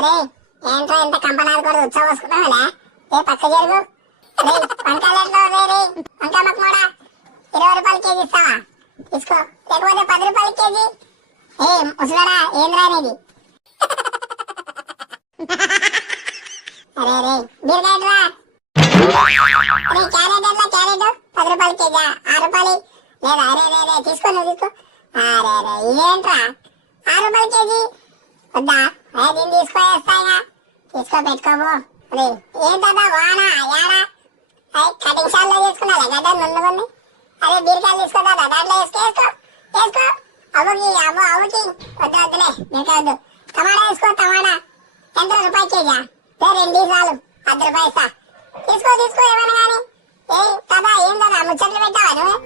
అరే ఏంట్రా ఇంత కంపనాలు కూడా ఉత్సవం వస్తున్నావులే. ఏ పక్క జరుగు. అరే వంకాయలు రే వంకాయ మక్కుమాడా 20 రూపాయలు కేజీ ఇస్తావా? తీసుకో, లేకపోతే 10 రూపాయలు కేజీ. ఏ ముసలాడా ఏంద్రా అనేది. అరే రే బీరకాయ రా. అరే క్యారెట్ ఎట్లా? క్యారెట్ 10 రూపాయలు కేజీ. 6 రూపాయలు లేదా? అరే రే రే తీసుకో, నువ్వు తీసుకో. అరే రే ఇదేంట్రా 6 రూపాయలు కేజీ వద్దా? అదే దీన్ని తీసుకోస్తాయిగా, తీసుకో పెట్టుకోబో. అరే ఏంటదా వానా యాడా? అదే కటింగ్ షాప్ లో తీసుకున్నా కదా నుండి. అదే బీరకాయలు తీసుకోదా దాంట్లో వేసుకో వేసుకో. అవ్వకి అవ్వకి వద్దు వద్దులే బీరకాయ వద్దు. టమాటా వేసుకో. టమాటా ఎంత రూపాయి కేజీ? 2 చాలు 10 రూపాయలు ఇస్తా. తీసుకో ఏమైనా కానీ. ఏ కదా ఏం కదా ముచ్చట్లు పెట్టావా నువ్వు?